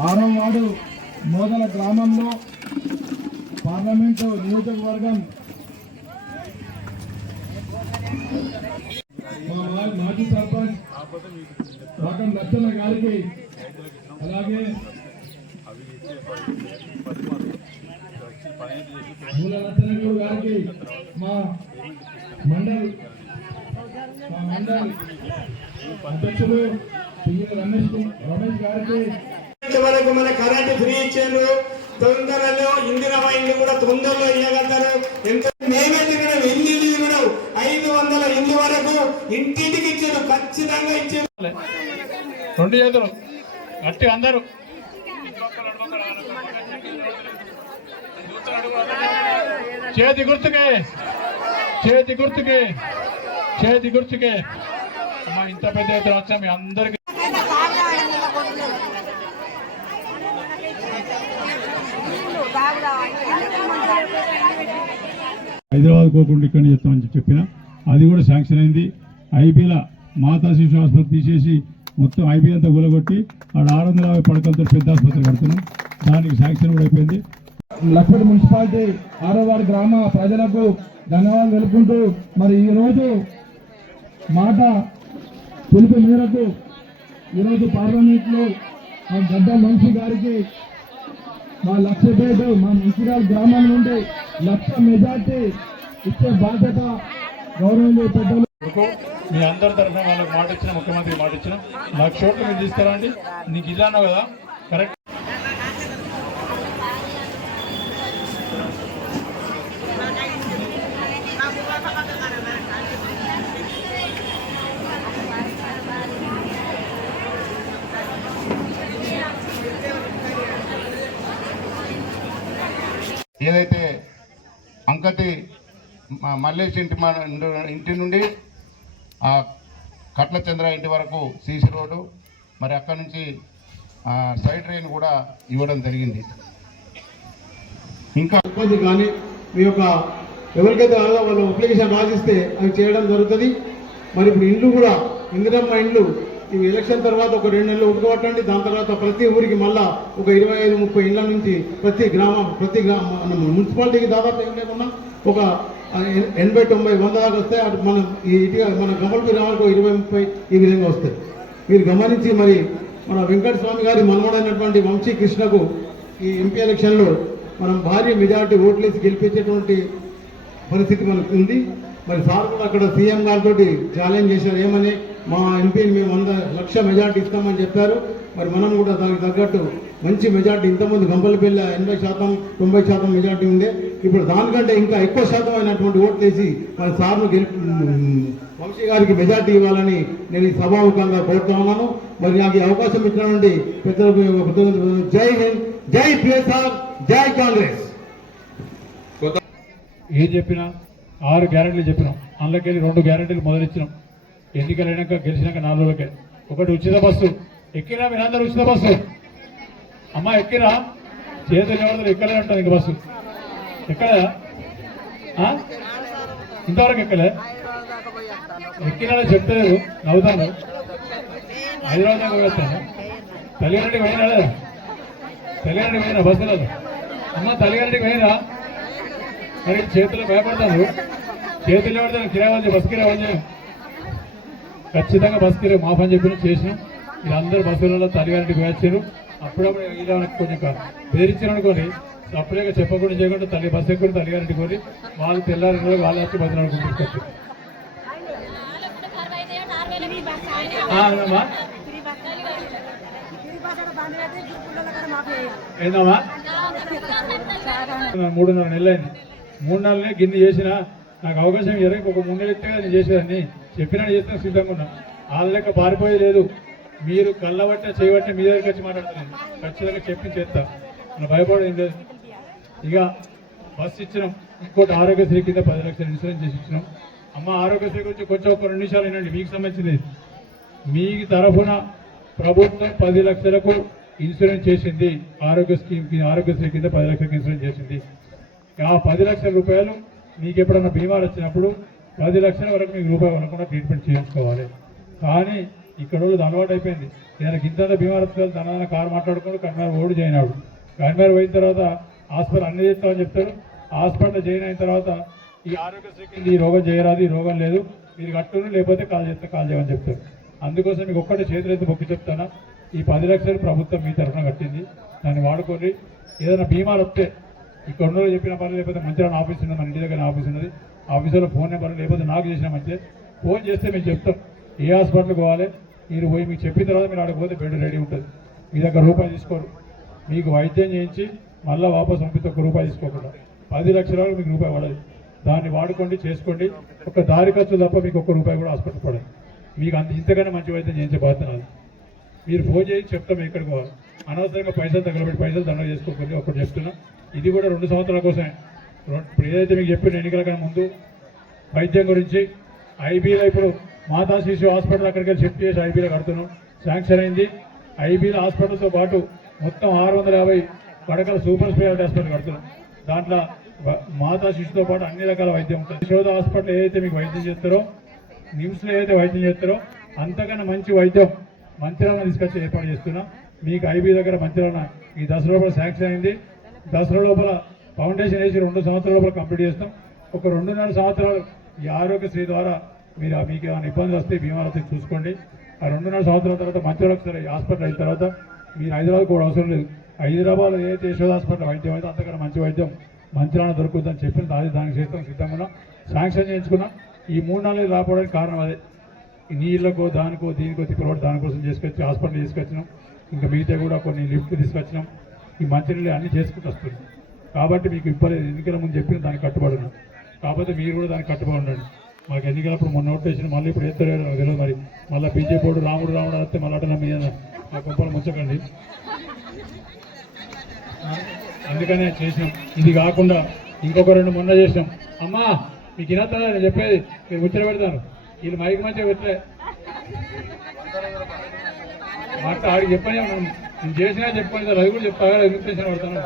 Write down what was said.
6వ వార్డు మోదల గ్రామంలో పార్లమెంటు నియోజకవర్గం మాజీ సర్పంచ్ రాకం లక్షణ గారికి అలాగే మూల లక్షణ గారికి మా మండల్ అధ్యక్షులు రమేష్ గారికి వరకు మన కరెంట్ ఫ్రీ ఇచ్చారు. తొందరలో ఇందిరమ్మ ఇండ్లు కూడా తొందరలో ఇవ్వగలుగుతారు. ఎంత మేమే తినడం ఎన్ని తినడం 500 ఇండ్ల వరకు ఇంటింటికి ఇచ్చారు. ఖచ్చితంగా ఇచ్చారు. 2 చేతులు గట్టి అందరూ చేతి గుర్తుకే చేతి గుర్తుకే చేతి గుర్తుకే. అమ్మా ఇంత పెద్ద ఎత్తున వచ్చా మీ అందరికి హైదరాబాద్ పోకుండా ఇక్కడ చేస్తామని చెప్పిన అది కూడా శాంక్షన్ అయింది. ఐబీల మాతా శిశు ఆసుపత్రి తీసేసి మొత్తం ఐబీ అంతా కూలగొట్టి ఆడ 650 పడకలతో పెద్ద ఆసుపత్రి కడుతున్నాం. దానికి శాంక్షన్ కూడా అయిపోయింది. లక్ష్మణ్ మున్సిపాలిటీ 6వ వార్డు గ్రామ ప్రజలకు ధన్యవాదాలు తెలుపుకుంటూ మరి ఈరోజు మాట పిలుపు మేరకు ఈరోజు పార్లమెంట్లో మా గడ్డ వంశీ గారికి మా లక్షపేట మా మంచిర్యాల గ్రామం నుండి 1,00,000 మెజార్టీ ఇచ్చే బాధ్యత గౌరవ పెద్దలు మీ అందరి తరఫున వాళ్ళకి మాట ఇచ్చిన, ముఖ్యమంత్రి మాట ఇచ్చిన 1,00,000 ఓట్లు మీరు తీసుకురా అండి. నీకు ఇలా అన్నావు కదా కరెక్ట్. ఏదైతే అంకటి మల్లేష్ ఇంటి నుండి ఆ కట్ల చంద్ర ఇంటి వరకు సీసీ రోడ్డు, మరి అక్కడి నుంచి సైడ్ డ్రైన్ కూడా ఇవ్వడం జరిగింది. ఇంకా ఇబ్బంది కానీ మీ యొక్క ఎవరికైతే వాళ్ళు అప్లికేషన్ రాసిస్తే అవి చేయడం జరుగుతుంది. మరి ఇప్పుడు ఇండ్లు కూడా ఇందిరమ్మ ఇండ్లు ఇవి ఎలక్షన్ తర్వాత ఒక 2 నెలలు ఉడకబట్టండి. దాని తర్వాత ప్రతి ఊరికి మళ్ళా ఒక 25-30 ఇండ్ల నుంచి ప్రతి గ్రామం మున్సిపాలిటీకి దాదాపు ఏం లేకున్నా ఒక 80-90-100 దాకా వస్తాయి. అటు మనం మన గమల్పూర్ గ్రామాలకు 20-30 ఈ విధంగా వస్తాయి. మీరు గమనించి మరి మన వెంకటస్వామి గారి మనవడైనటువంటి వంశీ కృష్ణకు ఈ ఎంపీ ఎలక్షన్లో మనం భారీ మెజార్టీ ఓట్లేసి గెలిపించేటువంటి పరిస్థితి మనకు ఉంది. మరి సార్ కూడా అక్కడ సీఎం గారితో ఛాలెంజ్ చేశారు. ఏమని మా ఎంపీని మేము 100,00,000 మెజార్టీ ఇస్తామని చెప్పారు. మరి మనం కూడా దానికి తగ్గట్టు మంచి మెజార్టీ, ఇంతకుముందు గంపలపల్లి 80%-90% మెజార్టీ ఉండే, ఇప్పుడు దానికంటే ఇంకా ఎక్కువ శాతం అయినటువంటి ఓట్లు వేసి మన సార్ను వంశీ గారికి మెజార్టీ ఇవ్వాలని నేను ఈ సభాముఖంగా కోరుతా ఉన్నాను. మరి నాకు ఈ అవకాశం ఇచ్చినటువంటి పెద్దలకు జై హింద్, జై పిఎస్ఆర్, జై కాంగ్రెస్. ఏం చెప్పినా 6 గ్యారెంటీలు చెప్పినాం. అందులోకెళ్ళి 2 గ్యారెంటీలు మొదలెచ్చినాం. ఎన్నికలు అయినాక గెలిచినాక 4 రోజులకే. ఒకటి ఉచిత బస్సు ఎక్కినా, మీరందరూ ఉచిత బస్సు అమ్మా ఎక్కిరా, చేతులు ఎవరితో ఎక్కలే ఉంటుంది. ఇంక బస్సు ఎక్కలే, ఇంతవరకు ఎక్కలే. ఎక్కినా చెప్తలేదు, నవ్వుతాను. హైదరాబాద్ దాకా పోయేస్తాను. తల్లిగారింటికి పోయినాడే, తల్లిగారింటికి పోయినా బస్సులలో. అమ్మ తల్లిగారింటికి పోయినా, మరి చేతులు భయపడతాను. చేతులు ఎవరితో కిరాయి బస్సు కిరాయి ఖచ్చితంగా బస్సు కిరాయి మాఫ్ అని చెప్పిన చేసినాం. వీళ్ళందరూ బస్సులలో తల్లిగారింటికి వేసారు. అప్పుడప్పుడు ఇలా కొంచెం బెదిరించారు అనుకోని అప్పుడే చెప్పకుండా చేయకుండా తల్లి బస్సు ఎక్కువ తల్లిగారింటికి కొని వాళ్ళు తెల్లారి వాళ్ళు వచ్చి బస్సు నడుకుంటారు. ఏందమ్మా 3.5 నెలలు అయింది. 3 నెలలనే గిన్నె చేసినా నాకు అవకాశం ఇవ్వడానికి ఒక 3 నెలలు ఇస్తే నేను చేసేదాన్ని. చెప్పినా చేస్తే సిద్ధంగా ఉన్నా. వాళ్ళ లెక్క పారిపోయే లేదు. మీరు కళ్ళబట్టే చేయబట్టే మీ దగ్గరికి వచ్చి మాట్లాడుతున్నాను. ఖచ్చితంగా చెప్పి చేస్తా, మన భయపడేం లేదు. ఇక బస్సు ఇచ్చినాం. ఇంకోటి ఆరోగ్యశ్రీ కింద 10 లక్షల ఇన్సూరెన్స్ చేసి ఇచ్చినాం. అమ్మ ఆరోగ్యశ్రీ గురించి కొంచెం ఒక 2 నిమిషాలు వినండి. మీకు సంబంధించింది మీ తరఫున ప్రభుత్వం 10 లక్షలకు ఇన్సూరెన్స్ చేసింది. ఆరోగ్యశ్రీ కింద 10 లక్షలకు ఇన్సూరెన్స్ చేసింది. ఆ 10 లక్షల రూపాయలు మీకు ఎప్పుడన్నా బీమార్ వచ్చినప్పుడు 10 లక్షల వరకు మీకు రూపాయలు అనకుండా ట్రీట్మెంట్ చేయించుకోవాలి. కానీ ఇక్కడ రోజు అలవాటు అయిపోయింది. నేను ఇంత బీమారత్వాలు తన కారు మాట్లాడుకుంటూ కన్మేర ఓడి జాయిన్ అవ్వడు. కన్మేర పోయిన తర్వాత హాస్పిటల్ అన్ని చేస్తామని చెప్తారు. హాస్పిటల్ జాయిన్ అయిన తర్వాత ఈ ఆరోగ్యశ్రీకి ఈ రోగం చేయరాదు, ఈ రోగం లేదు, మీరు కట్టును లేకపోతే కాల్ చేస్తే కాల్ చేయమని చెప్తారు. అందుకోసం మీకు ఒక్కటే చేతులైతే మొక్కి చెప్తానా, ఈ 10 లక్షలు ప్రభుత్వం మీ తరఫున కట్టింది, దాన్ని వాడుకొని ఏదైనా బీమాలు వస్తే ఇక్కడ ఉన్న చెప్పిన పని, లేకపోతే మంచిగా ఆఫీస్ ఉన్నది, మన ఇంటి దగ్గర ఆఫీస్ ఉన్నది, ఆఫీసులో ఫోన్ నెంబర్ లేకపోతే నాకు చేసిన మంచిగా ఫోన్ చేస్తే మేము చెప్తాం ఏ హాస్పిటల్కి పోవాలి. మీరు పోయి మీకు చెప్పిన తర్వాత మీరు ఆడకపోతే బెడ్ రెడీ ఉంటుంది. మీ దగ్గర రూపాయి తీసుకోరు. మీకు వైద్యం చేయించి మళ్ళీ వాపసు పంపితే ₹1 తీసుకోకుండా 10 లక్షల వరకు మీకు రూపాయి పడదు. దాన్ని వాడుకోండి, చేసుకోండి. ఒక దారి ఖర్చు తప్ప మీకు ₹1 కూడా హాస్పిటల్ పడదు. మీకు ఇంతకన్నా మంచి వైద్యం చేయించే బాధ్యత నాది. మీరు ఫోన్ చేసి చెప్తాం ఎక్కడికి పోవాలి. అనవసరంగా పైసలు తగలబెట్టి పైసలు దండ చేసుకోకండి. ఒకటి చెప్తున్నా, ఇది కూడా 2 సంవత్సరాల కోసమే. ఇప్పుడు ఏదైతే మీకు చెప్పిన ఎన్నికల కన్నా ముందు వైద్యం గురించి ఐబీలో ఇప్పుడు మాతా శిశు హాస్పిటల్ అక్కడికి వెళ్ళి షిఫ్ట్ చేసి ఐబీలో కడుతున్నాం, శాంక్షన్ అయింది. ఐబీలో హాస్పిటల్తో పాటు మొత్తం 650 పడకల సూపర్ స్పెషాలిటీ హాస్పిటల్ కడుతున్నాం. దాంట్లో మాతా శిశుతో పాటు అన్ని రకాల వైద్యం ఉంటుంది. యశోద హాస్పిటల్ ఏదైతే మీకు వైద్యం చేస్తారో, నిమ్స్లో ఏదైతే వైద్యం చేస్తారో అంతకన్నా మంచి వైద్యం మంచిర్యాల తీసుకొచ్చి ఏర్పాటు చేస్తున్నాం. మీకు ఐబీ దగ్గర మంచిర్యాల ఈ దసరా లోపల శాంక్షన్ అయింది. దసరా లోపల ఫౌండేషన్ వేసి 2 సంవత్సరాల లోపల కంప్లీట్ చేస్తాం. ఒక 2.5 సంవత్సరాలు ఈ ఆరోగ్యశ్రీ ద్వారా మీరు మీకు ఏమైనా ఇబ్బందులు వస్తే బీమాలతో చూసుకోండి. ఆ 2.5 సంవత్సరాల తర్వాత మంచిర్యాలకు సరే హాస్పిటల్ అయిన తర్వాత మీరు హైదరాబాద్ కూడా అవసరం లేదు. హైదరాబాద్లో ఏదైతే యశోద హాస్పిటల్ వైద్యం అయితే అంతకన్నా మంచి వైద్యం మంచిర్యాల దొరుకుతుందని చెప్పిన దానికి చేస్తాం, సిద్ధంగా ఉన్నాం. శాంక్షన్ చేయించుకున్నాం. ఈ 3 నెలలు రాకపోవడానికి కారణం అదే. ఈ నీళ్ళకో దానికో దీనికో తిప్పబడి దానికోసం చేసుకొచ్చి హాస్పిటల్ తీసుకొచ్చినాం. ఇంకా మిగతా కూడా కొన్ని లిఫ్ట్ తీసుకొచ్చినాం. ఈ మంచినీళ్ళు అన్నీ చేసుకుంటూ వస్తున్నాం. కాబట్టి మీకు ఇవ్వలేదు, ఎన్నికల ముందు చెప్పిన దానికి కట్టుబడి ఉన్నాం. కాకపోతే మీరు కూడా దానికి కట్టుబడి ఉండండి. మాకు ఎన్నికలప్పుడు మొన్న నోటేషన్ మళ్ళీ ఇప్పుడు ఎత్తారో తెలియదు. మరి మళ్ళీ బీజేపీ రాముడు వస్తే మళ్ళీ అట్లా మీద మా కొంపలు ముంచకండి. అందుకనే చేసినాం. ఇది కాకుండా ఇంకొక 2 మొన్న చేసినాం. అమ్మా మీకు ఇనతా నేను చెప్పేది, మీరు ముచ్చట పెడతాను. వీళ్ళు మైకి మంచిగా పెట్టలే మాట ఆడికి చెప్పని నేను చేసినా చెప్పని అది కూడా చెప్తా, ఎదురు పడతాను.